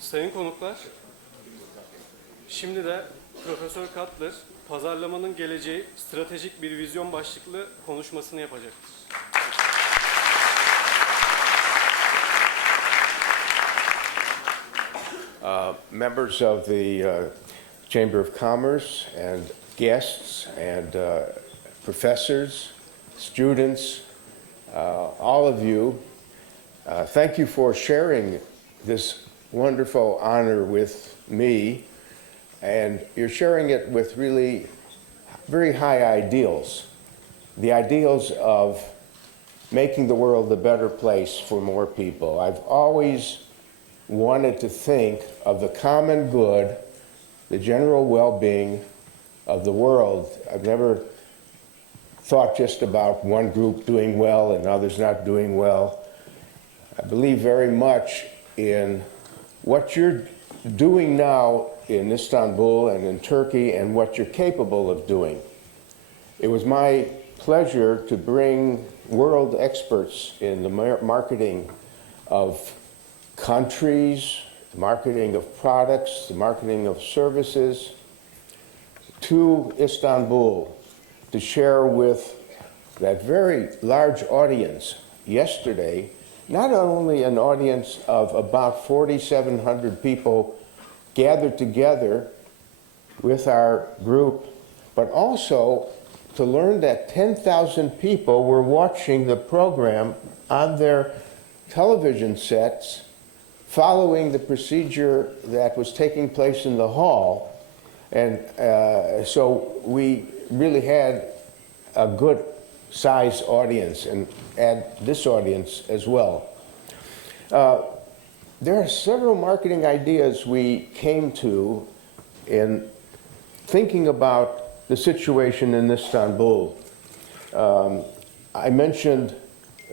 Sayın konuklar, şimdi de Profesör Kotler, Pazarlamanın Geleceği, Stratejik Bir Vizyon başlıklı konuşmasını yapacaktır. Members of the Chamber of Commerce and guests and professors, students, all of you, thank you for sharing this wonderful honor with me, and you're sharing it with really very high ideals, the ideals of making the world a better place for more people. I've always wanted to think of the common good, the general well-being of the world. I've never thought just about one group doing well and others not doing well. I believe very much in what you're doing now in Istanbul and in Turkey and what you're capable of doing. It was my pleasure to bring world experts in the marketing of countries, the marketing of products, the marketing of services to Istanbul to share with that very large audience yesterday, not only an audience of about 4,700 people gathered together with our group, but also to learn that 10,000 people were watching the program on their television sets following the procedure that was taking place in the hall. And so we really had a good size audience, and add this audience as well. There are several marketing ideas we came to in thinking about the situation in Istanbul. I mentioned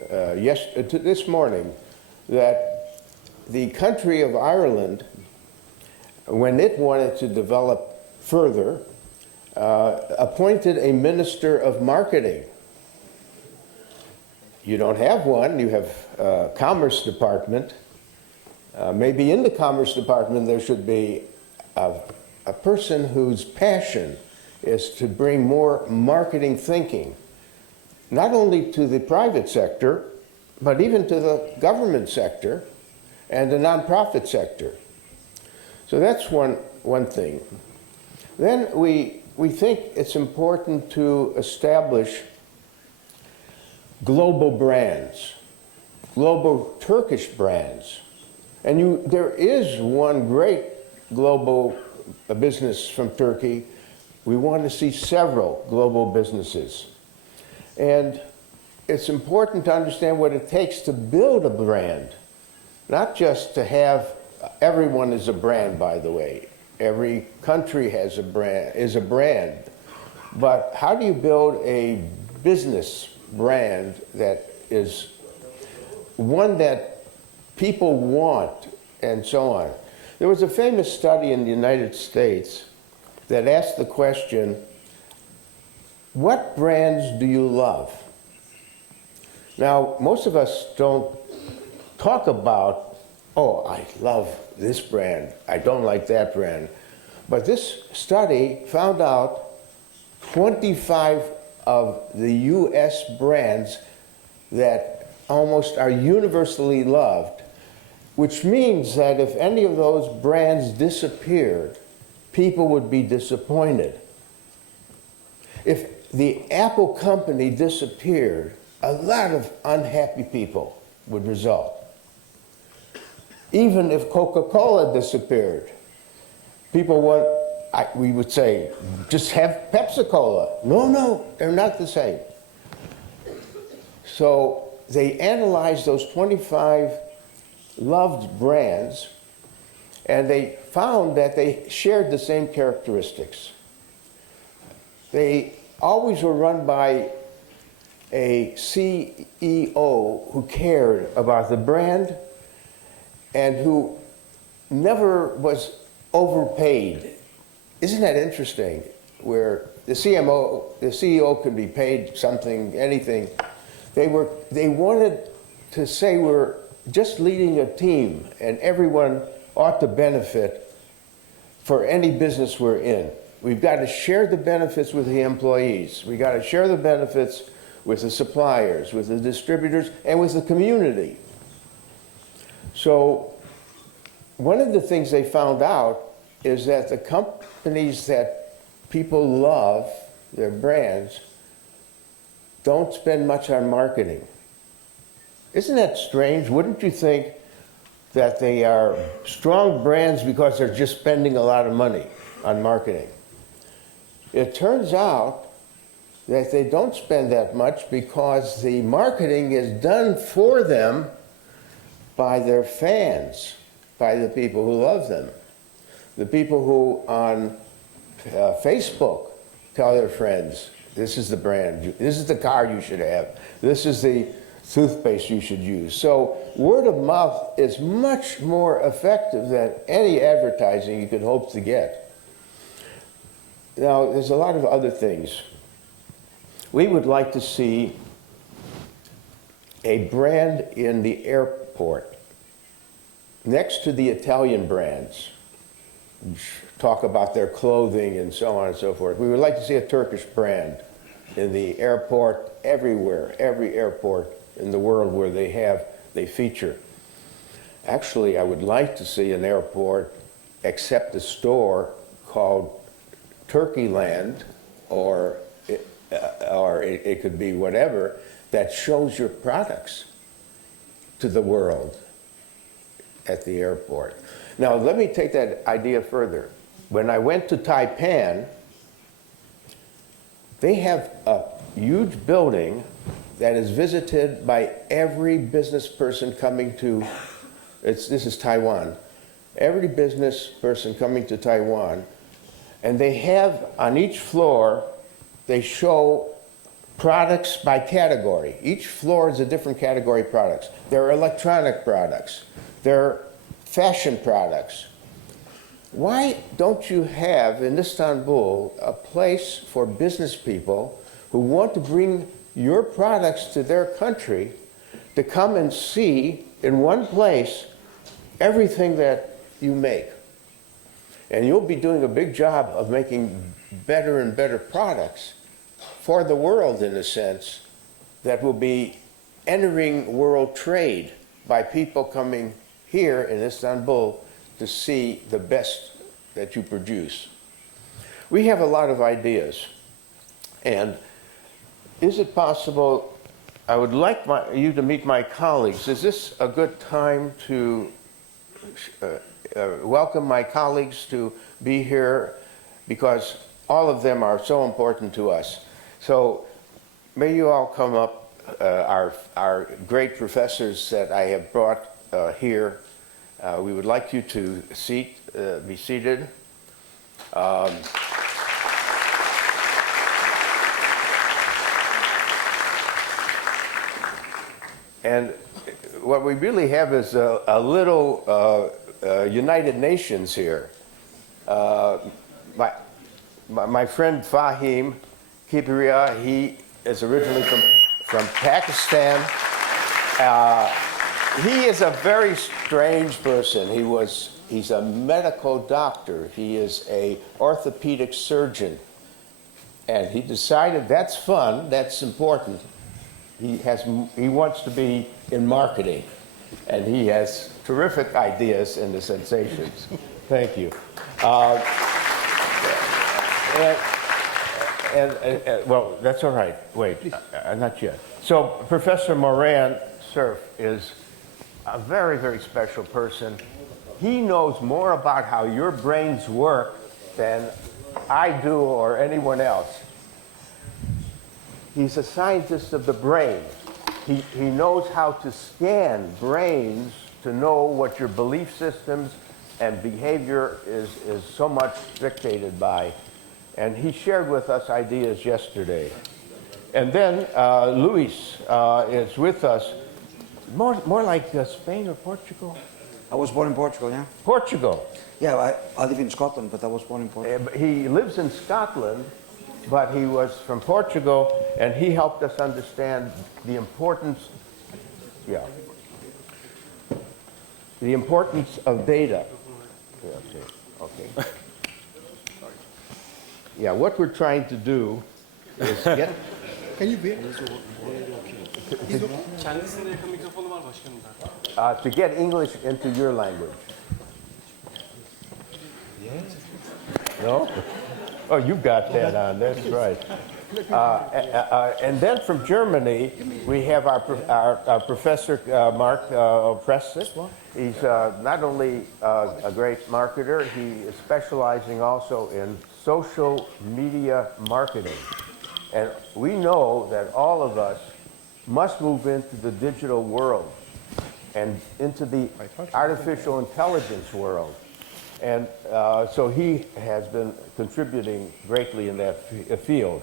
this morning that the country of Ireland, when it wanted to develop further, appointed a minister of marketing. You don't have one, you have a commerce department. Maybe in the commerce department there should be a person whose passion is to bring more marketing thinking, not only to the private sector, but even to the government sector and the nonprofit sector. So that's one thing. Then we think it's important to establish global brands, global Turkish brands. And there is one great global business from Turkey. We want to see several global businesses. And it's important to understand what it takes to build a brand. Not just to have, everyone is a brand, by the way. Every country has is a brand. But how do you build a business brand that is one that people want, and so on? There was a famous study in the United States that asked the question, what brands do you love? Now, most of us don't talk about, oh, I love this brand, I don't like that brand. But this study found out 25 of the US brands that almost are universally loved, which means that if any of those brands disappeared, people would be disappointed. If the Apple company disappeared, a lot of unhappy people would result. Even if Coca-Cola disappeared, people we would say, just have Pepsi-Cola. No, they're not the same. So they analyzed those 25 loved brands, and they found that they shared the same characteristics. They always were run by a CEO who cared about the brand and who never was overpaid. Isn't that interesting? Where the CEO could be paid something, anything. They wanted to say we're just leading a team, and everyone ought to benefit for any business we're in. We've got to share the benefits with the employees. We've got to share the benefits with the suppliers, with the distributors, and with the community. So one of the things they found out is that the companies that people love, their brands, don't spend much on marketing. Isn't that strange? Wouldn't you think that they are strong brands because they're just spending a lot of money on marketing? It turns out that they don't spend that much because the marketing is done for them by their fans, by the people who love them. The people who on Facebook tell their friends, this is the brand, this is the car you should have, this is the toothpaste you should use. So word of mouth is much more effective than any advertising you could hope to get. Now, there's a lot of other things. We would like to see a brand in the airport next to the Italian brands. Talk about their clothing and so on and so forth. We would like to see a Turkish brand in the airport everywhere, every airport in the world where they feature. Actually, I would like to see an airport accept a store called Turkeyland, or it could be whatever, that shows your products to the world at the airport. Now, let me take that idea further. When I went to Taipan, they have a huge building that is visited by every business person coming to, this is Taiwan, every business person coming to Taiwan, and they have on each floor, they show products by category. Each floor is a different category of products. There are electronic products. There are fashion products. Why don't you have in Istanbul a place for business people who want to bring your products to their country to come and see in one place everything that you make? And you'll be doing a big job of making better and better products for the world, in a sense, that will be entering world trade by people coming here in Istanbul to see the best that you produce. We have a lot of ideas. And is it possible, I would like you to meet my colleagues. Is this a good time to welcome my colleagues to be here? Because all of them are so important to us. So may you all come up, our great professors that I have brought here. We would like you to be seated. And what we really have is a little United Nations here. My friend Fahima Kibria, he is originally from Pakistan. He is a very strange person. He's a medical doctor. He is an orthopedic surgeon. And he decided that's fun, that's important. He wants to be in marketing. And he has terrific ideas in the sensations. Thank you. Well, that's all right. Wait, not yet. So Professor Moran Cerf is a very, very special person. He knows more about how your brains work than I do or anyone else. He's a scientist of the brain. He knows how to scan brains to know what your belief systems and behavior is so much dictated by. And he shared with us ideas yesterday. And then Luis is with us. More like Spain or Portugal? I was born in Portugal, yeah. Portugal. Yeah, I live in Scotland, but I was born in Portugal. He lives in Scotland, but he was from Portugal, and he helped us understand the importance. Yeah. the importance of data. Yeah, okay. Yeah, what we're trying to do is get... Can you be? Kendisine yakın mikrofonu var başkanım zaten. To get English into your language. No? Oh, you got that on, that's right. And then from Germany, we have our Professor Marc Opresnik. He's not only a great marketer, he is specializing also in social media marketing. And we know that all of us must move into the digital world and into the artificial intelligence world. And so he has been contributing greatly in that field.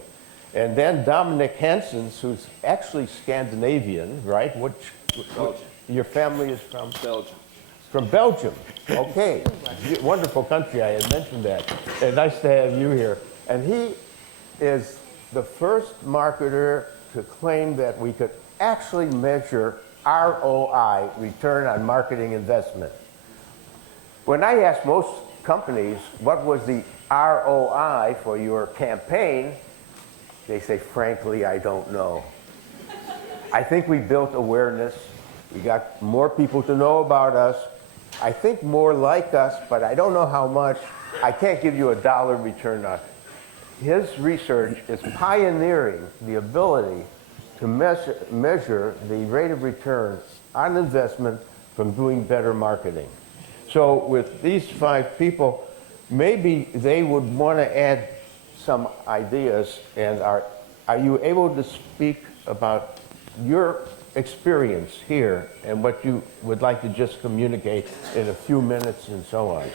And then Dominque Hanssens, who's actually Scandinavian, right? Your family is from? Belgium. From Belgium. Okay. Wonderful country. I had mentioned that. And nice to have you here. And he is the first marketer to claim that we could actually measure ROI, return on marketing investment. When I ask most companies, what was the ROI for your campaign, they say, frankly, I don't know. I think we built awareness. We got more people to know about us. I think more like us, but I don't know how much. I can't give you a dollar return on it. His research is pioneering the ability to measure the rate of return on investment from doing better marketing. So with these 5 people, maybe they would want to add some ideas. And are you able to speak about your experience here and what you would like to just communicate in a few minutes and so on?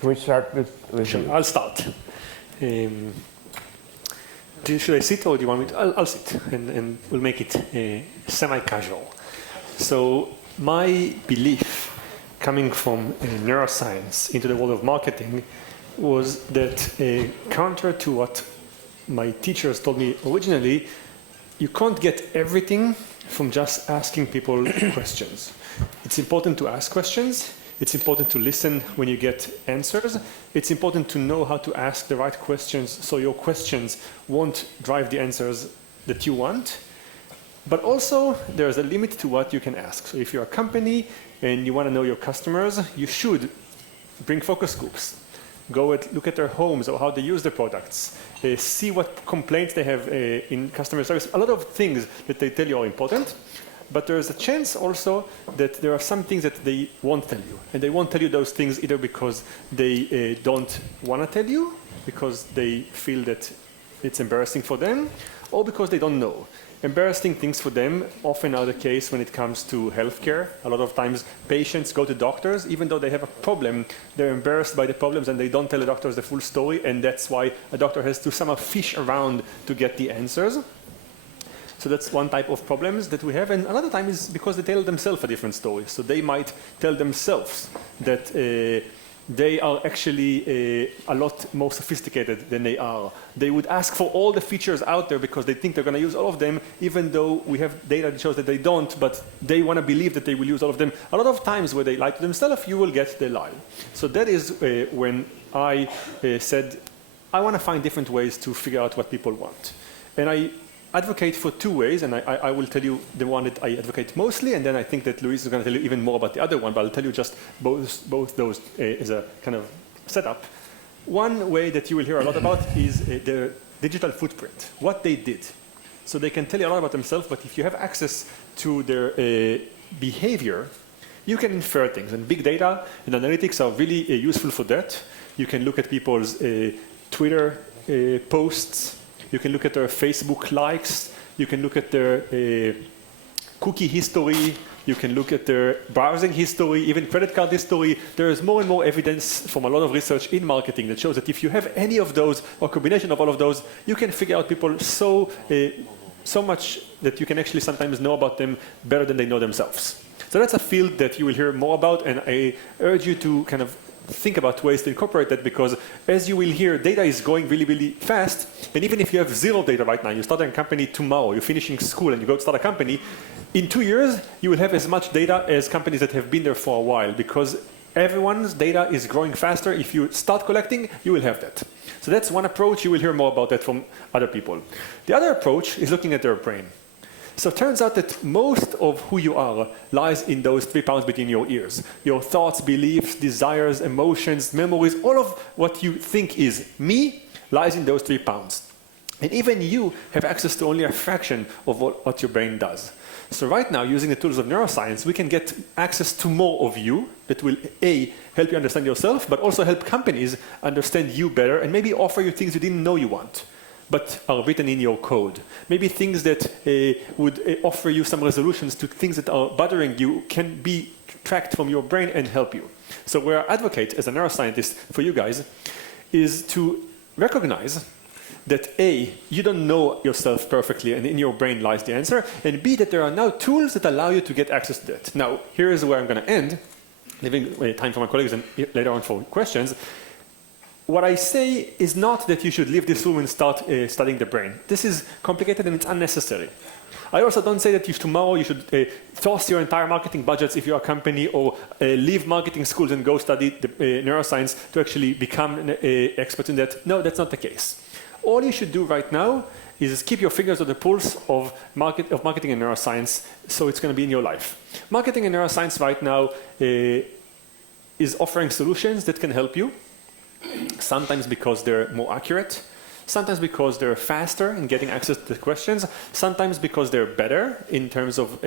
Can we start with you? I'll start. Should I sit or do you want me to? I'll sit and we'll make it semi-casual. So my belief coming from neuroscience into the world of marketing was that counter to what my teachers told me originally, you can't get everything from just asking people questions. It's important to ask questions. It's important to listen when you get answers. It's important to know how to ask the right questions so your questions won't drive the answers that you want. But also, there's a limit to what you can ask. So if you're a company and you want to know your customers, you should bring focus groups. Go look at their homes or how they use their products. See what complaints they have in customer service. A lot of things that they tell you are important. But there's a chance also that there are some things that they won't tell you. And they won't tell you those things either because they don't want to tell you, because they feel that it's embarrassing for them, or because they don't know. Embarrassing things for them often are the case when it comes to healthcare. A lot of times patients go to doctors, even though they have a problem, they're embarrassed by the problems and they don't tell the doctors the full story, and that's why a doctor has to somehow fish around to get the answers. So that's one type of problems that we have. And another time is because they tell themselves a different story. So they might tell themselves that they are actually a lot more sophisticated than they are. They would ask for all the features out there because they think they're going to use all of them, even though we have data that shows that they don't, but they want to believe that they will use all of them. A lot of times where they lie to themselves, you will get the lie. So that is when I said, I want to find different ways to figure out what people want. And I advocate for 2 ways, and I will tell you the one that I advocate mostly, and then I think that Luiz is going to tell you even more about the other one, but I'll tell you just both those as a kind of setup. One way that you will hear a lot about is their digital footprint, what they did. So they can tell you a lot about themselves, but if you have access to their behavior, you can infer things. And big data and analytics are really useful for that. You can look at people's Twitter posts. You can look at their Facebook likes. You can look at their cookie history. You can look at their browsing history, even credit card history. There is more and more evidence from a lot of research in marketing that shows that if you have any of those or combination of all of those, you can figure out people so much that you can actually sometimes know about them better than they know themselves. So that's a field that you will hear more about, and I urge you to kind of think about ways to incorporate that, because as you will hear, data is going really, really fast. And even if you have zero data right now, you start a company tomorrow, you're finishing school and you go to start a company, in 2 years, you will have as much data as companies that have been there for a while, because everyone's data is growing faster. If you start collecting, you will have that. So that's one approach. You will hear more about that from other people. The other approach is looking at their brain. So it turns out that most of who you are lies in those 3 pounds between your ears. Your thoughts, beliefs, desires, emotions, memories, all of what you think is me lies in those 3 pounds. And even you have access to only a fraction of what your brain does. So right now, using the tools of neuroscience, we can get access to more of you that will, A, help you understand yourself, but also help companies understand you better and maybe offer you things you didn't know you want, but are written in your code. Maybe things that would offer you some resolutions to things that are bothering you can be tracked from your brain and help you. So where I advocate as a neuroscientist for you guys is to recognize that A, you don't know yourself perfectly and in your brain lies the answer, and B, that there are now tools that allow you to get access to that. Now, here is where I'm going to end, leaving time for my colleagues and later on for questions. What I say is not that you should leave this room and start studying the brain. This is complicated and it's unnecessary. I also don't say that tomorrow you should toss your entire marketing budgets if you're a company, or leave marketing schools and go study the, neuroscience to actually become an expert in that. No, that's not the case. All you should do right now is keep your fingers on the pulse of marketing and neuroscience, so it's going to be in your life. Marketing and neuroscience right now is offering solutions that can help you, sometimes because they're more accurate, sometimes because they're faster in getting access to the questions, sometimes because they're better in terms of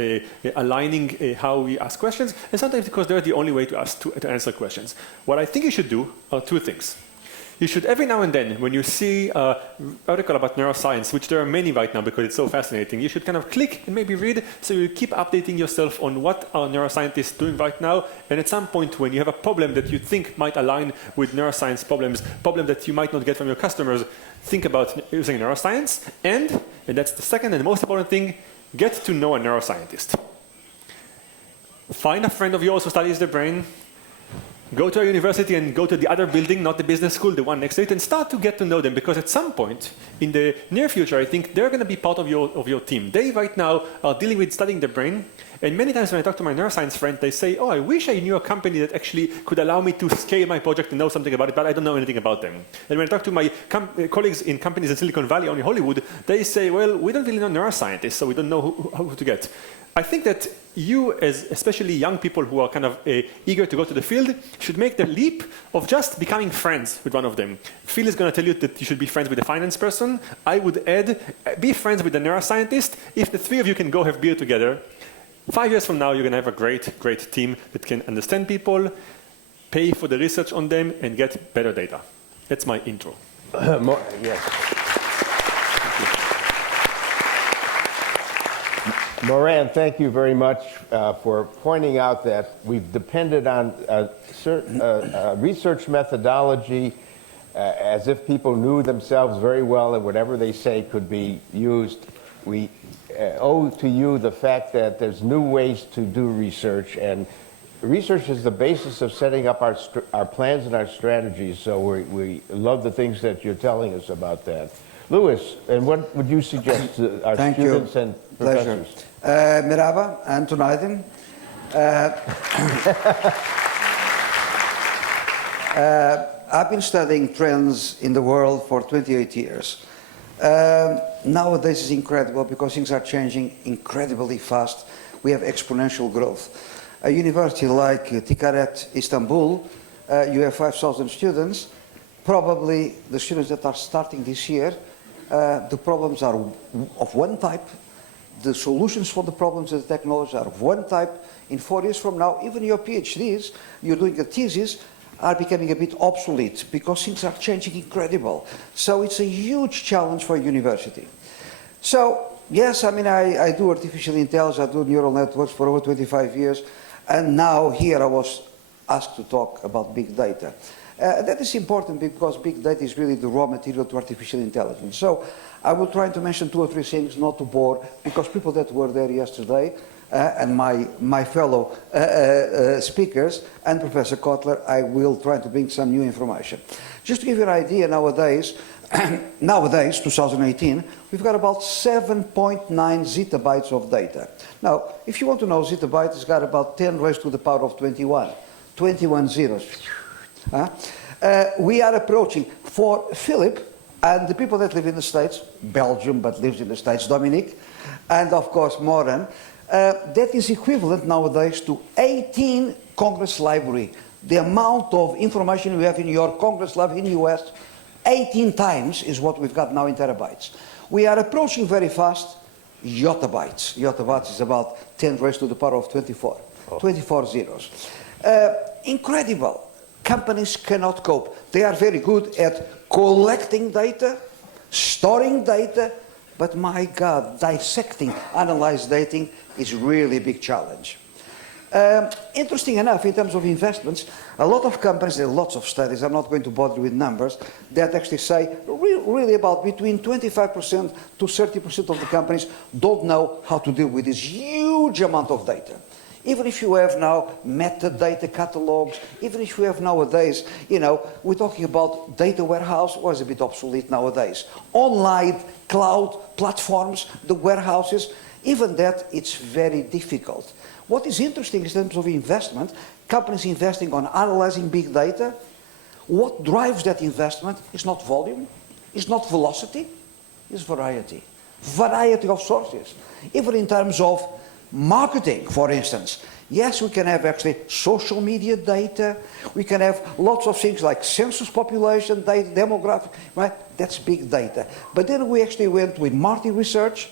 aligning how we ask questions, and sometimes because they're the only way to answer questions. What I think you should do are 2 things. You should every now and then, when you see an article about neuroscience, which there are many right now because it's so fascinating, you should kind of click and maybe read, so you keep updating yourself on what are neuroscientists doing right now, and at some point when you have a problem that you think might align with neuroscience problem that you might not get from your customers, think about using neuroscience, and that's the second and most important thing, get to know a neuroscientist. Find a friend of yours who studies the brain, go to a university and go to the other building, not the business school, the one next to it, and start to get to know them, because at some point in the near future, I think they're going to be part of your team. They right now are dealing with studying the brain, and many times when I talk to my neuroscience friend, they say, oh, I wish I knew a company that actually could allow me to scale my project and know something about it, but I don't know anything about them. And when I talk to my colleagues in companies in Silicon Valley or in Hollywood, they say, well, we don't really know neuroscientists, so we don't know who to get. I think that you, as especially young people who are kind of eager to go to the field, should make the leap of just becoming friends with one of them. Phil is going to tell you that you should be friends with a finance person. I would add, be friends with a neuroscientist. If the 3 of you can go have beer together, 5 years from now, you're going to have a great, great team that can understand people, pay for the research on them, and get better data. That's my intro. Yes. Moran, thank you very much for pointing out that we've depended on a certain research methodology as if people knew themselves very well and whatever they say could be used. We owe to you the fact that there's new ways to do research, and research is the basis of setting up our plans and our strategies, so we love the things that you're telling us about that. Luiz, and what would you suggest to our students and professors? Merhaba and tünaydın. I've been studying trends in the world for 28 years. Nowadays it's incredible because things are changing incredibly fast. We have exponential growth. A university like Ticaret, Istanbul, you have 5,000 students. Probably the students that are starting this year, the problems are of one type. The solutions for the problems and the technology are of one type. In 4 years from now, even your PhDs, you're doing a thesis, are becoming a bit obsolete because things are changing incredible. So it's a huge challenge for a university. So, yes, I mean, I do artificial intelligence, I do neural networks for over 25 years, and now here I was asked to talk about big data. That is important because big data is really the raw material to artificial intelligence. So I will try to mention 2 or 3 things, not to bore, because people that were there yesterday and my fellow speakers and Professor Kotler, I will try to bring some new information. Just to give you an idea, nowadays, 2018, we've got about 7.9 zettabytes of data. Now, if you want to know zettabyte, it's got about 10 raised to the power of 21. 21 zeros. We are approaching, for Philip and the people that live in the States, Belgium, but lives in the States, Dominique, and of course Moran, that is equivalent nowadays to 18 Congress library. The amount of information we have in your Congress lab in the US, 18 times is what we've got now in terabytes. We are approaching very fast yottabytes. Yottabytes is about 10 raised to the power of 24. 24 zeros. Incredible. Companies cannot cope. They are very good at collecting data, storing data, but my God, dissecting, analyze data is really a big challenge. Interesting enough, in terms of investments, a lot of companies, there are lots of studies, I'm not going to bother with numbers, that actually say really about between 25% to 30% of the companies don't know how to deal with this huge amount of data. Even if you have now metadata catalogs, even if you have nowadays, you know, we're talking about data warehouse, was a bit obsolete nowadays. Online cloud platforms, the warehouses, even that, it's very difficult. What is interesting in terms of investment, companies investing on analyzing big data, what drives that investment is not volume, is not velocity, is variety. Variety of sources. Even in terms of marketing, for instance. Yes, we can have actually social media data. We can have lots of things like census population data, demographic, right? That's big data. But then we actually went with Marty research.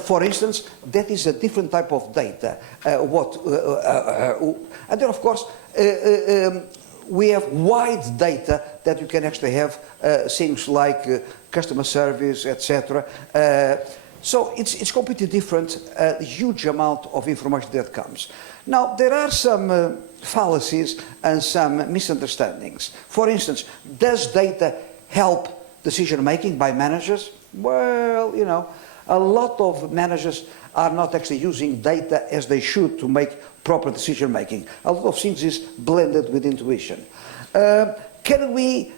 For instance, that is a different type of data. And then, of course, we have wide data that you can actually have things like customer service, etc. So it's completely different, a huge amount of information that comes. Now, there are some fallacies and some misunderstandings. For instance, does data help decision-making by managers? Well, you know, a lot of managers are not actually using data as they should to make proper decision-making. A lot of things is blended with intuition. Can we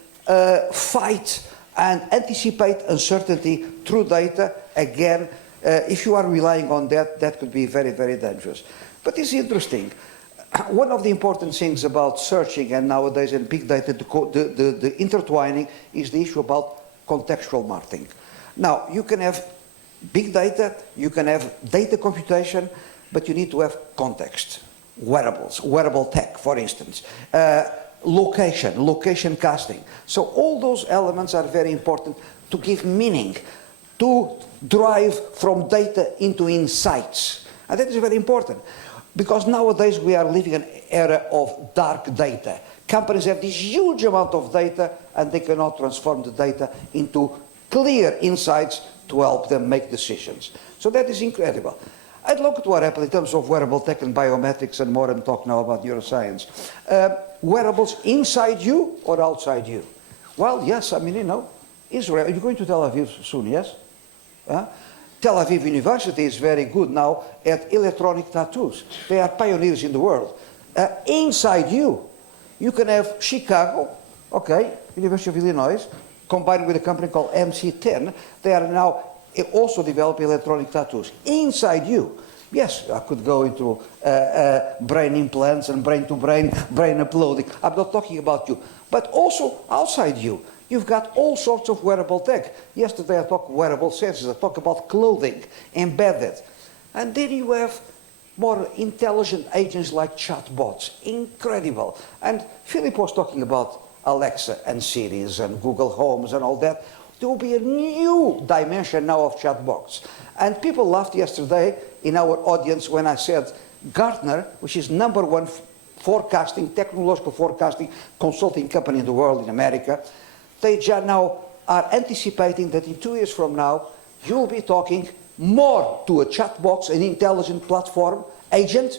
fight and anticipate uncertainty through data? Again, if you are relying on that, that could be very, very dangerous. But it's interesting. One of the important things about searching and nowadays in big data, the intertwining, is the issue about contextual marketing. Now, you can have big data, you can have data computation, but you need to have context. Wearables, wearable tech, for instance. Location casting. So all those elements are very important to give meaning, to drive from data into insights. And that is very important, because nowadays we are living in an era of dark data. Companies have this huge amount of data and they cannot transform the data into clear insights to help them make decisions. So that is incredible. I'd look at what happened in terms of wearable tech and biometrics, and more and talk now about neuroscience. Wearables inside you or outside you? Well, yes, I mean, you know, Israel, you're going to Tel Aviv soon, yes? Tel Aviv University is very good now at electronic tattoos. They are pioneers in the world. Inside you, you can have Chicago, okay, University of Illinois, combined with a company called MC10. They are now also developing electronic tattoos. Inside you, yes, I could go into brain implants and brain-to-brain, brain uploading. I'm not talking about you. But also outside you, you've got all sorts of wearable tech. Yesterday I talked wearable sensors. I talked about clothing, embedded. And then you have more intelligent agents like chatbots. Incredible. And Philip was talking about Alexa and Siri's and Google Homes and all that. There will be a new dimension now of chatbots. And people laughed yesterday in our audience when I said Gartner, which is #1 forecasting, technological forecasting consulting company in the world, in America, they now are anticipating that in 2 years from now, you'll be talking more to a chatbot, an intelligent platform agent,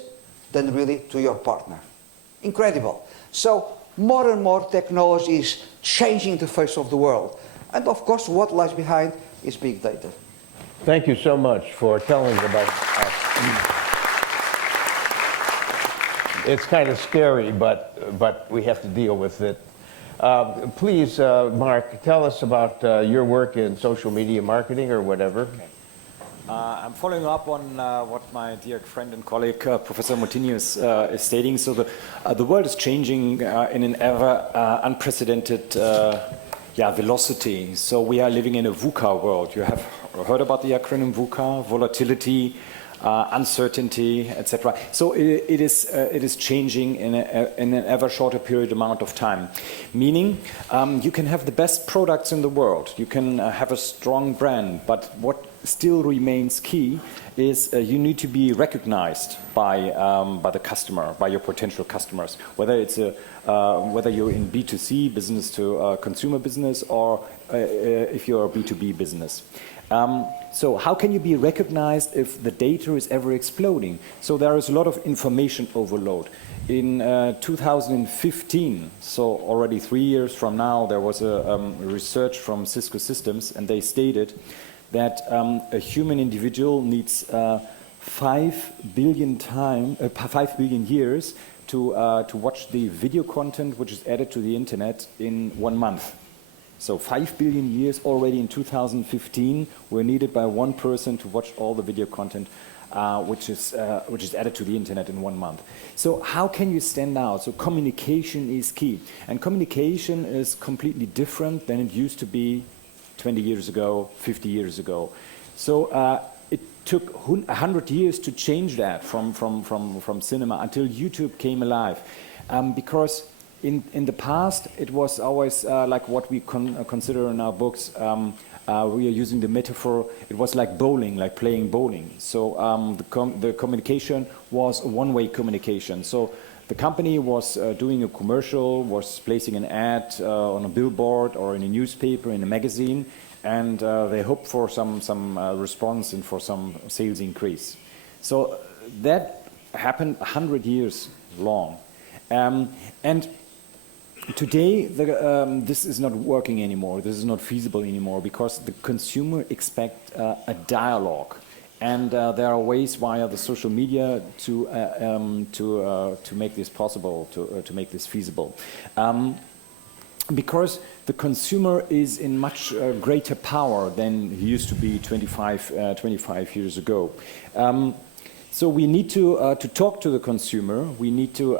than really to your partner. Incredible. So more and more technology is changing the face of the world. And of course, what lies behind is big data. Thank you so much for telling about us. it's kind of scary, but we have to deal with it. Please, Marc, tell us about your work in social media marketing or whatever. Okay. I'm following up on what my dear friend and colleague, Professor Moithino, is stating. So the world is changing in an ever unprecedented velocity. So we are living in a VUCA world. You have heard about the acronym VUCA: volatility, uncertainty, etc. So it is changing in an ever shorter period amount of time. Meaning, you can have the best products in the world, you can have a strong brand, but what still remains key is you need to be recognized by the customer, by your potential customers, whether it's whether you're in B2C, business to consumer business, or if you're a B2B business. So how can you be recognized if the data is ever exploding? So there is a lot of information overload. In 2015, so already 3 years from now, there was a research from Cisco Systems, and they stated that a human individual needs 5 billion years to watch the video content which is added to the internet in 1 month. So 5 billion years already in 2015 were needed by one person to watch all the video content which is added to the internet in 1 month. So how can you stand out? So communication is key. And communication is completely different than it used to be 20 years ago, 50 years ago. So it took 100 years to change that from cinema until YouTube came alive. Because in the past, it was always like what we consider in our books. We are using the metaphor. It was like bowling, like playing bowling. So the communication was a one-way communication. So the company was doing a commercial, was placing an ad on a billboard or in a newspaper, in a magazine, and they hoped for some response and for some sales increase. So that happened 100 years long. And today, this is not working anymore. This is not feasible anymore because the consumer expects a dialogue, and there are ways via the social media to make this possible, to make this feasible. Because the consumer is in much greater power than he used to be 25 years ago. So we need to talk to the consumer. We need to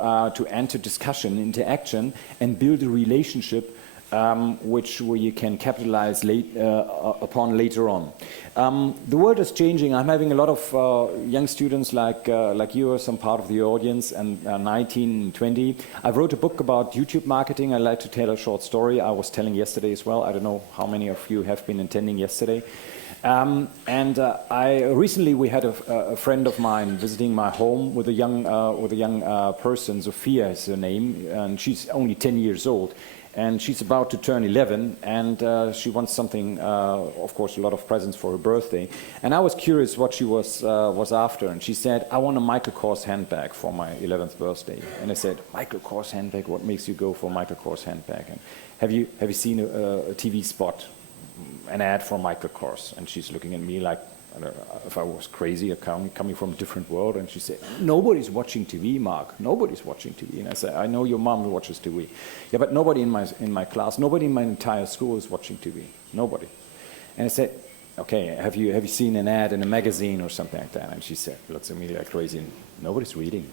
enter discussion, interaction, and build a relationship which we can capitalize upon later on. The world is changing. I'm having a lot of young students like you, some part of the audience, and 19, 20. I wrote a book about YouTube marketing. I like to tell a short story. I was telling yesterday as well. I don't know how many of you have been attending yesterday. Recently we had a friend of mine visiting my home with a young person. Sophia is her name, and she's only 10 years old, and she's about to turn 11, and she wants something, of course, a lot of presents for her birthday. And I was curious what she was after, and she said, "I want a Michael Kors handbag for my 11th birthday." And I said, "Michael Kors handbag? What makes you go for a Michael Kors handbag? And have you seen a TV spot, an ad for Michael Kors?" And she's looking at me like, I don't know if I was crazy or coming from a different world. And she said, "Nobody's watching TV, Marc. Nobody's watching TV." And I said, "I know your mom watches TV. Yeah, but nobody in my class, nobody in my entire school is watching TV. Nobody." And I said, "Okay, have you seen an ad in a magazine or something like that?" And she said, looks at me like crazy, "Nobody's reading.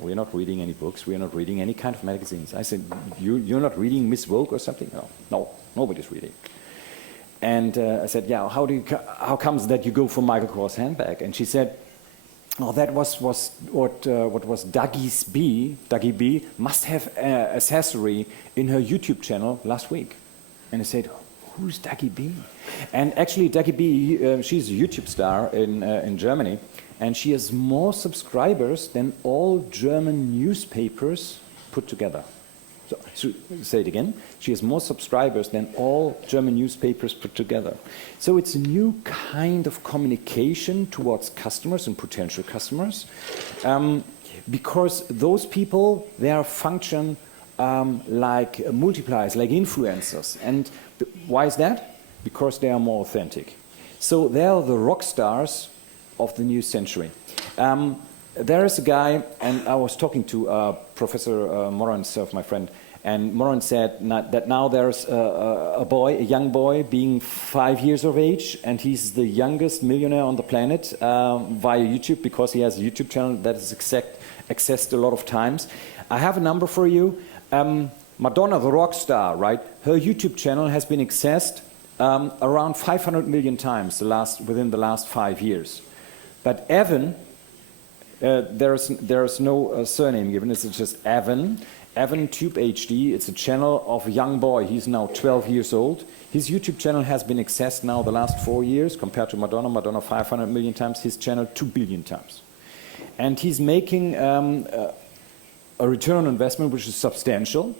We're not reading any books. We're not reading any kind of magazines." I said, "You're not reading Miss Vogue or something?" No, nobody's reading. And I said, "Yeah, how comes that you go for Michael Kors handbag?" And she said, "Oh, that was what was Dougie B must have accessory in her YouTube channel last week." And I said, "Who's Dougie B?" And actually, Dougie B, she's a YouTube star in Germany, and she has more subscribers than all German newspapers put together. So say it again. She has more subscribers than all German newspapers put together. So it's a new kind of communication towards customers and potential customers, because those people, they function like multipliers, like influencers. And why is that? Because they are more authentic. So they are the rock stars of the new century. there is a guy, and I was talking to Professor Moran Cerf, my friend, and Moran said that now there's a young boy, being 5 years of age, and he's the youngest millionaire on the planet via YouTube, because he has a YouTube channel that is accessed a lot of times. I have a number for you. Madonna, the rock star, right? Her YouTube channel has been accessed around 500 million times within the last 5 years. But Evan, there's no surname given, it's just Evan Tube HD. It's a channel of a young boy. He's now 12 years old. His YouTube channel has been accessed now the last 4 years, compared to Madonna 500 million times, his channel 2 billion times. And he's making a return on investment which is substantial,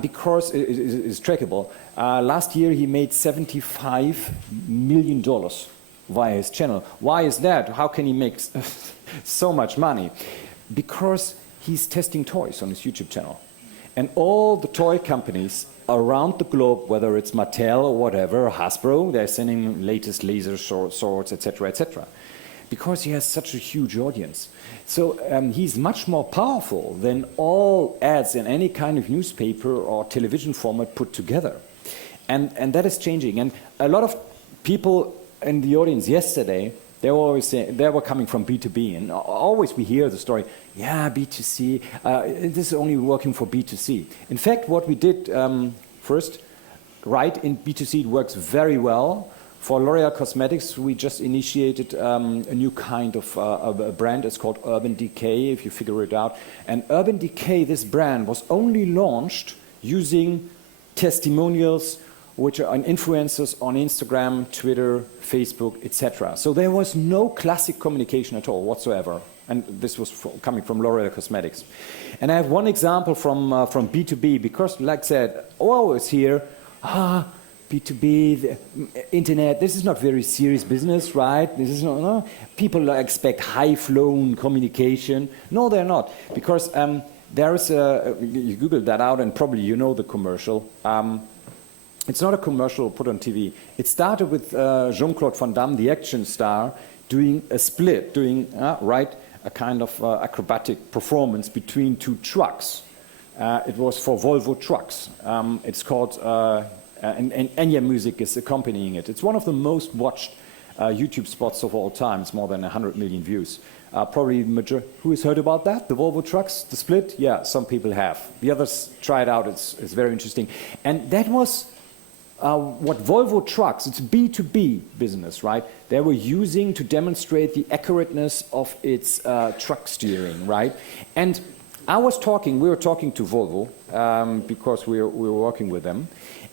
because it is trackable. Last year he made $75 million via his channel. Why is that? How can he make so much money? Because he's testing toys on his YouTube channel. And all the toy companies around the globe, whether it's Mattel or whatever, Hasbro, they're sending latest laser swords, etc., etc. Because he has such a huge audience. So he's much more powerful than all ads in any kind of newspaper or television format put together. And that is changing. And a lot of people in the audience yesterday, they were always saying, they were coming from B2B, and always we hear the story, yeah, B2C, this is only working for B2C. In fact, what we did first, right, in B2C it works very well. For L'Oreal Cosmetics, we just initiated a new kind of a brand. It's called Urban Decay, if you figure it out. And Urban Decay, this brand, was only launched using testimonials, which are influencers on Instagram, Twitter, Facebook, etc. So there was no classic communication at all whatsoever. And this was coming from L'Oreal Cosmetics. And I have one example from B2B, because, like I said, always here, B2B, the internet, this is not very serious business, right? This is not, no. People expect high-flown communication. No, they're not. Because there is a, you Google that out and probably you know the commercial. It's not a commercial put on TV. It started with Jean-Claude Van Damme, the action star, doing a split, doing, a kind of acrobatic performance between two trucks. It was for Volvo trucks. It's called, and Enya music is accompanying it. It's one of the most watched YouTube spots of all time. It's more than 100 million views. Probably who has heard about that? The Volvo trucks, the split? Yeah, some people have. The others try it out. It's very interesting. And that was what Volvo trucks, it's B2B business, right? They were using to demonstrate the accurateness of its truck steering, right? And we were talking to Volvo because we were working with them,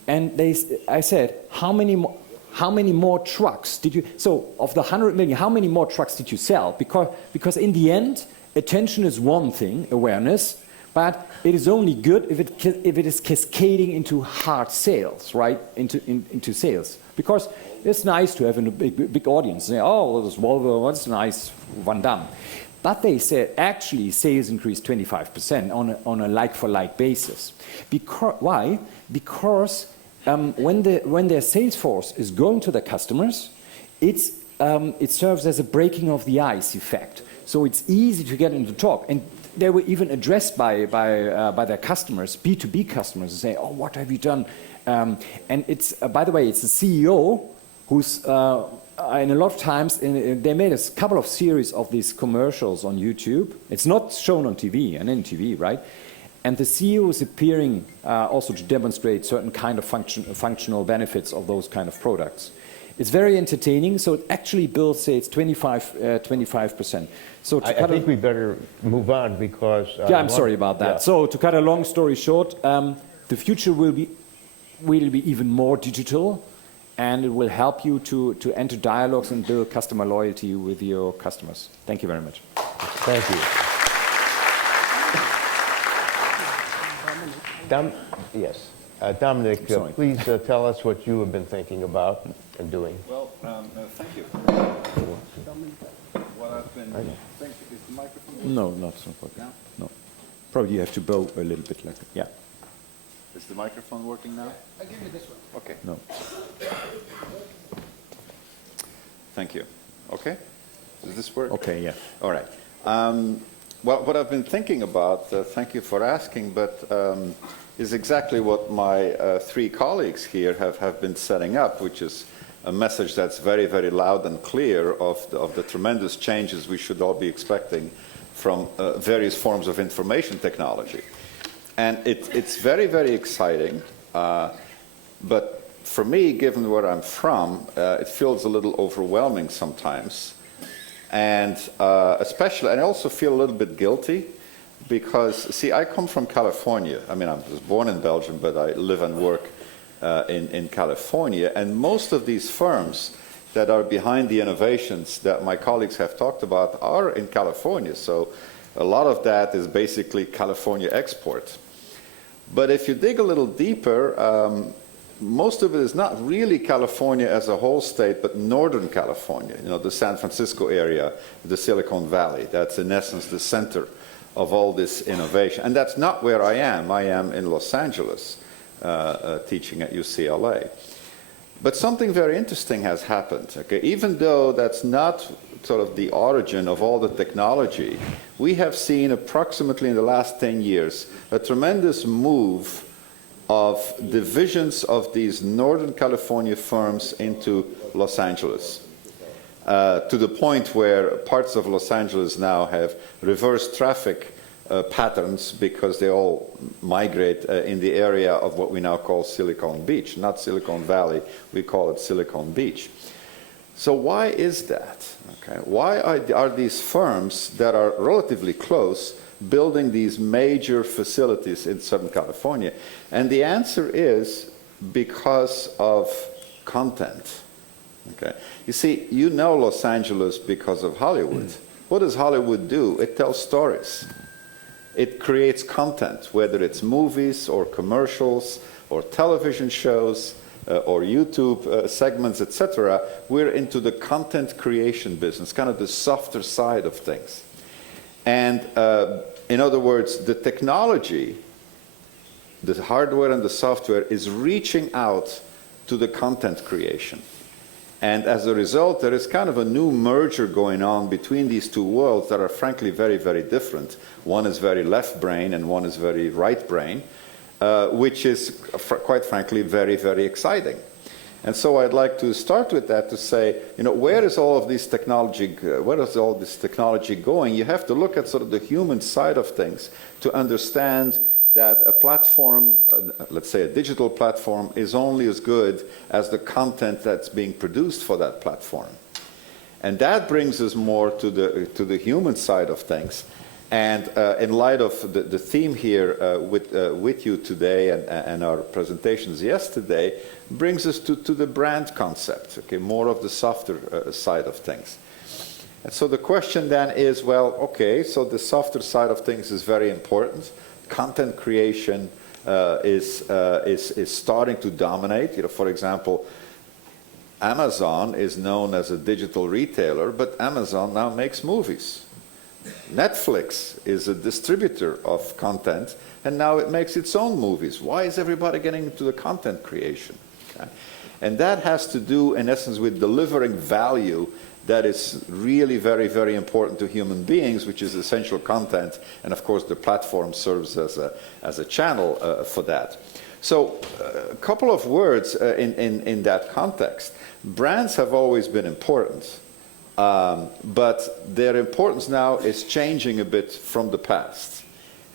and I said, how many more trucks did you? So of the 100 million, how many more trucks did you sell? Because in the end, attention is one thing, awareness. But it is only good if it is cascading into hard sales, right? Into sales, because it's nice to have a big audience. Say, oh, well, this Volvo, what's nice, Van Damme. But they said actually sales increased 25% on a like-for-like basis. Why? Because when their sales force is going to the customers, it serves as a breaking of the ice effect. So it's easy to get into talk. And they were even addressed by their customers, B2B customers, and say, "Oh, what have you done?" And it's by the way, it's the CEO who's and a lot of times they made a couple of series of these commercials on YouTube. It's not shown on TV and in TV, right? And the CEO is appearing also to demonstrate certain kind of functional benefits of those kind of products. It's very entertaining, so it actually builds, say, it's 25%. So I think we better move on because... yeah, I'm sorry about that. Yeah. So to cut a long story short, the future will be even more digital, and it will help you to enter dialogues and build customer loyalty with your customers. Thank you very much. Thank you. Yes. Dominic, please tell us what you have been thinking about and doing. Well, thank you. What I've been thinking, is the microphone? No, not so working. No. Probably you have to bow a little bit like that. Yeah. Is the microphone working now? I'll give you this one. Okay. No. Thank you. Okay. Does this work? Okay, yeah. All right. Well, what I've been thinking about, thank you for asking, but is exactly what my three colleagues here have been setting up, which is a message that's very, very loud and clear of the tremendous changes we should all be expecting from various forms of information technology. And it's very, very exciting, but for me, given where I'm from, it feels a little overwhelming sometimes. And especially, and I also feel a little bit guilty because, see, I come from California. I mean, I was born in Belgium, but I live and work in California. And most of these firms that are behind the innovations that my colleagues have talked about are in California. So a lot of that is basically California export. But if you dig a little deeper, most of it is not really California as a whole state, but Northern California, you know, the San Francisco area, the Silicon Valley. That's in essence the center of all this innovation. And that's not where I am. I am in Los Angeles, teaching at UCLA. But something very interesting has happened. Okay? Even though that's not sort of the origin of all the technology, we have seen approximately in the last 10 years a tremendous move of divisions of these Northern California firms into Los Angeles, to the point where parts of Los Angeles now have reverse traffic patterns because they all migrate in the area of what we now call Silicon Beach, not Silicon Valley, we call it Silicon Beach. So why is that? Okay. Why are these firms that are relatively close building these major facilities in Southern California? And the answer is because of content. Okay. You see, you know Los Angeles because of Hollywood. What does Hollywood do? It tells stories. It creates content, whether it's movies or commercials or television shows or YouTube segments, etc. We're into the content creation business, kind of the softer side of things. And in other words, the technology, the hardware and the software is reaching out to the content creation. And as a result, there is kind of a new merger going on between these two worlds that are frankly very, very different. One is very left brain and one is very right brain, which is quite frankly very, very exciting. And so I'd like to start with that to say, you know, where is all this technology going? You have to look at sort of the human side of things to understand that a platform, let's say a digital platform, is only as good as the content that's being produced for that platform. And that brings us more to the human side of things. And in light of the theme here with you today and our presentations yesterday, brings us to the brand concept, okay, more of the softer side of things. And so the question then is, well, okay, so the softer side of things is very important. Content creation is starting to dominate. You know, for example, Amazon is known as a digital retailer, but Amazon now makes movies. Netflix is a distributor of content, and now it makes its own movies. Why is everybody getting into the content creation? Okay? And that has to do, in essence, with delivering value that is really very, very important to human beings, which is essential content. And of course, the platform serves as a channel for that. So a couple of words in that context. Brands have always been important, but their importance now is changing a bit from the past.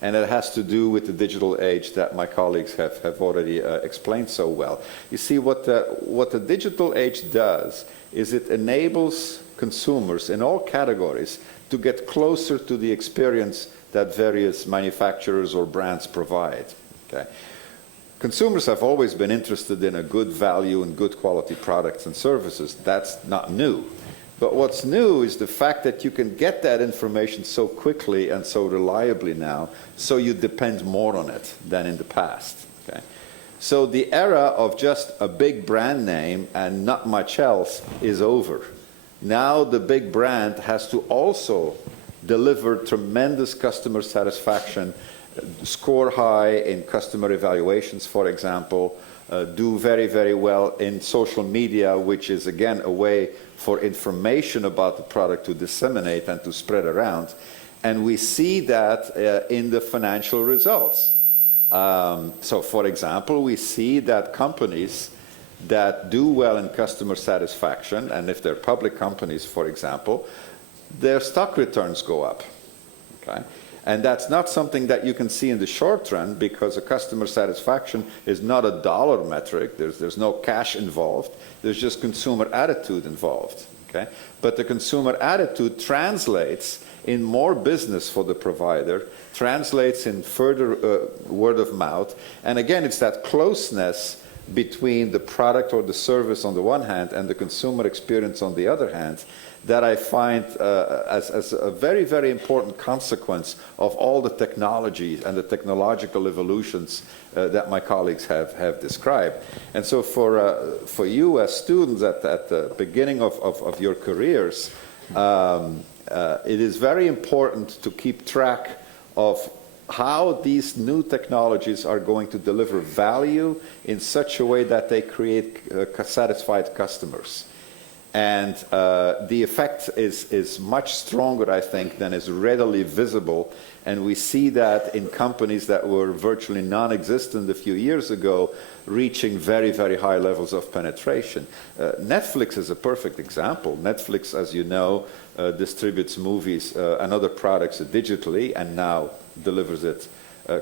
And it has to do with the digital age that my colleagues have already explained so well. You see, what the digital age does is it enables consumers in all categories to get closer to the experience that various manufacturers or brands provide. Okay? Consumers have always been interested in a good value and good quality products and services. That's not new. But what's new is the fact that you can get that information so quickly and so reliably now, so you depend more on it than in the past. Okay? So the era of just a big brand name and not much else is over. Now the big brand has to also deliver tremendous customer satisfaction, score high in customer evaluations, for example, do very, very well in social media, which is, again, a way for information about the product to disseminate and to spread around. And we see that in the financial results. So, for example, we see that companies that do well in customer satisfaction, and if they're public companies, for example, their stock returns go up. Okay? And that's not something that you can see in the short run, because a customer satisfaction is not a dollar metric. There's no cash involved. There's just consumer attitude involved. Okay? But the consumer attitude translates in more business for the provider, translates in further word of mouth. And again, it's that closeness between the product or the service on the one hand and the consumer experience on the other hand that I find as a very, very important consequence of all the technologies and the technological evolutions that my colleagues have described. And so for you as students at the beginning of your careers, it is very important to keep track of how these new technologies are going to deliver value in such a way that they create satisfied customers. And the effect is much stronger, I think, than is readily visible. And we see that in companies that were virtually non-existent a few years ago, reaching very, very high levels of penetration. Netflix is a perfect example. Netflix, as you know, distributes movies and other products digitally, and now delivers it,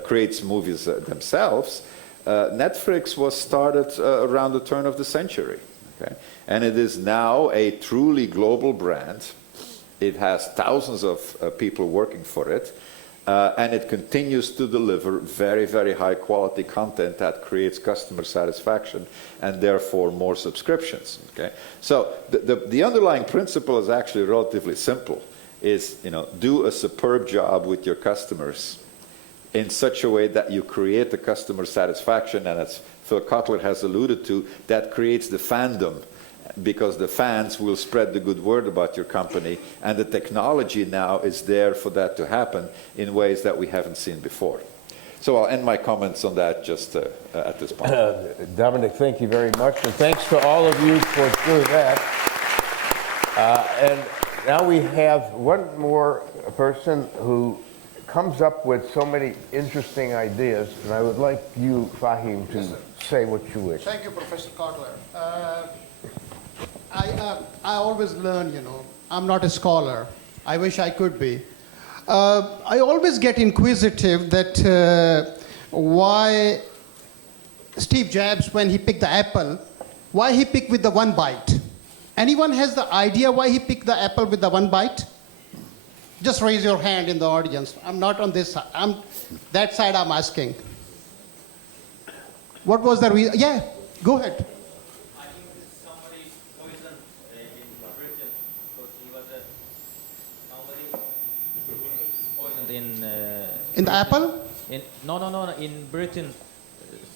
creates movies themselves. Netflix was started around the turn of the century. Okay? And it is now a truly global brand. It has thousands of people working for it. And it continues to deliver very, very high quality content that creates customer satisfaction and therefore more subscriptions. Okay? So the underlying principle is actually relatively simple, is do a superb job with your customers in such a way that you create the customer satisfaction, and as Phil Kotler has alluded to, that creates the fandom, because the fans will spread the good word about your company, and the technology now is there for that to happen in ways that we haven't seen before. So I'll end my comments on that just at this point. Dominic, thank you very much, and thanks to all of you for doing that. And now we have one more person who comes up with so many interesting ideas, and I would like you, Fahim, to say what you wish. Thank you, Professor Kotler. I always learn, I'm not a scholar. I wish I could be. I always get inquisitive that why Steve Jobs, when he picked the apple, why he picked with the one bite. Anyone has the idea why he picked the apple with the one bite? Just raise your hand in the audience. I'm not on this side. That side I'm asking. What was the reason? Yeah, go ahead. I think somebody poisoned in Britain because he was somebody poisoned in the apple? No. In Britain,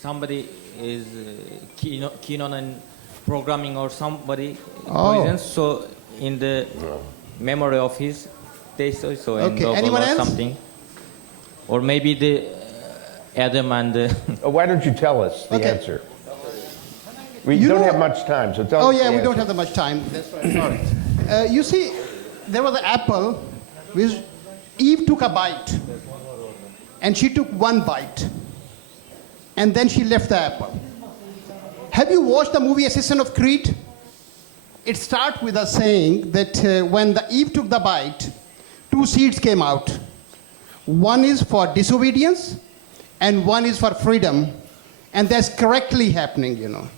somebody is keen on programming or somebody poisons. So in the memory of his, they saw so in Okay. novel Anyone or else? something, or maybe the Adam and the. Why don't you tell us the Okay. answer? We You don't know- have much time, so tell Oh us the yeah, we answer. don't have that much time. That's right. Sorry. You see, there was an apple which Eve took a bite, and she took one bite, and then she left the apple. Have you watched the movie Assassin's Creed? It starts with us saying that when the Eve took the bite, two seeds came out. One is for disobedience, and one is for freedom, and that's correctly happening.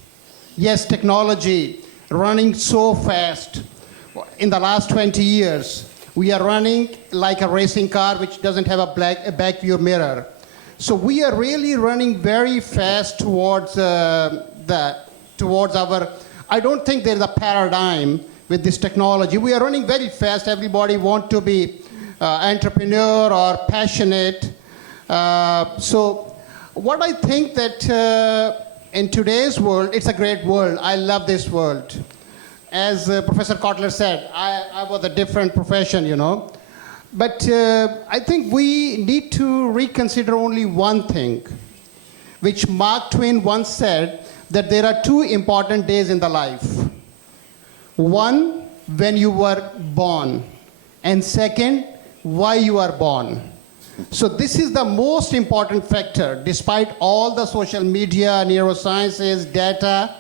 Yes, technology running so fast. In the last 20 years, we are running like a racing car which doesn't have a back view mirror. So we are really running very fast towards our. I don't think there's a paradigm with this technology. We are running very fast. Everybody wants to be entrepreneur or passionate. So what I think that in today's world, it's a great world. I love this world. As Professor Kotler said, I was a different profession, But I think we need to reconsider only one thing, which Mark Twain once said, that there are two important days in the life. One when you were born, and second, why you are born. So this is the most important factor. Despite all the social media, neurosciences, data,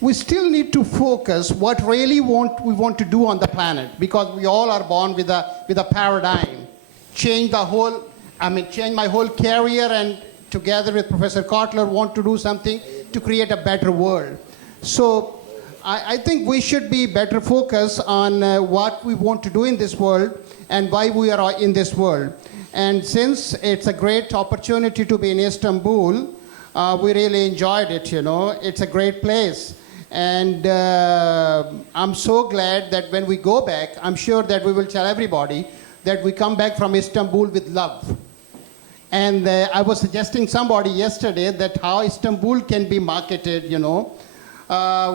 we still need to focus what really we want to do on the planet, because we all are born with a paradigm. Change my whole career, and together with Professor Kotler want to do something to create a better world. So I think we should be better focused on what we want to do in this world and why we are in this world. And since it's a great opportunity to be in Istanbul, we really enjoyed it, you know. It's a great place. And I'm so glad that when we go back, I'm sure that we will tell everybody that we come back from Istanbul with love. And I was suggesting somebody yesterday that how Istanbul can be marketed, you know.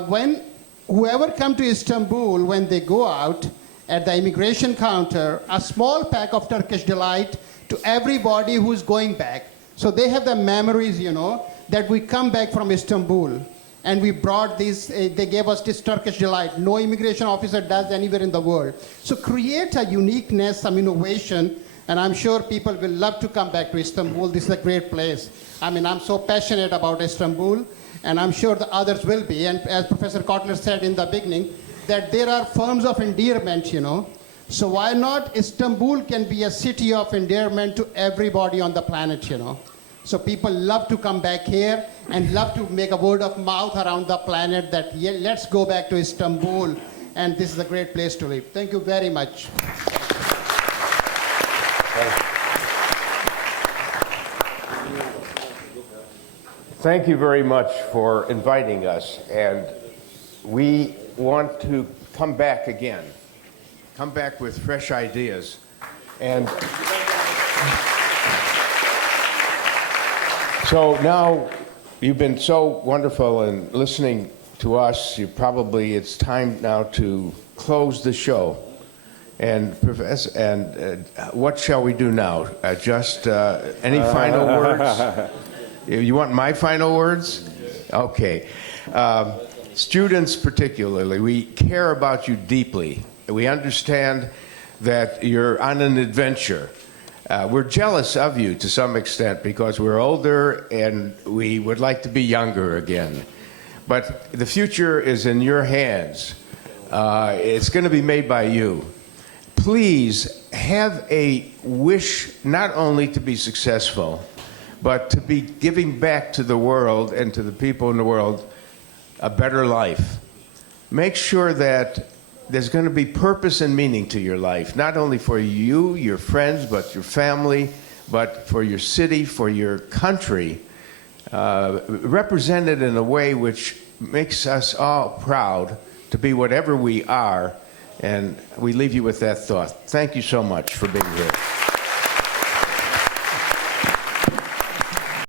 When whoever come to Istanbul, when they go out at the immigration counter, a small pack of Turkish delight to everybody who's going back. So they have the memories, you know, that we come back from Istanbul. And we brought these, they gave us this Turkish delight. No immigration officer does anywhere in the world. So create a uniqueness, some innovation, and I'm sure people will love to come back to Istanbul. This is a great place. I mean, I'm so passionate about Istanbul, and I'm sure the others will be. And as Professor Kotler said in the beginning, that there are forms of endearment, you know. So why not Istanbul can be a city of endearment to everybody on the planet, you know. So people love to come back here and love to make a word of mouth around the planet that let's go back to Istanbul, and this is a great place to live. Thank you very much. Thank you very much for inviting us, and we want to come back again, come back with fresh ideas. And so now you've been so wonderful in listening to us. It's time now to close the show. And Professor, what shall we do now? Any final words? You want my final words? Okay. Students particularly, we care about you deeply. We understand that you're on an adventure. We're jealous of you to some extent because we're older and we would like to be younger again. But the future is in your hands. It's going to be made by you. Please have a wish not only to be successful, but to be giving back to the world and to the people in the world a better life. Make sure that there's going to be purpose and meaning to your life, not only for you, your friends, but your family, but for your city, for your country, represented in a way which makes us all proud to be whatever we are, and we leave you with that thought. Thank you so much for being here.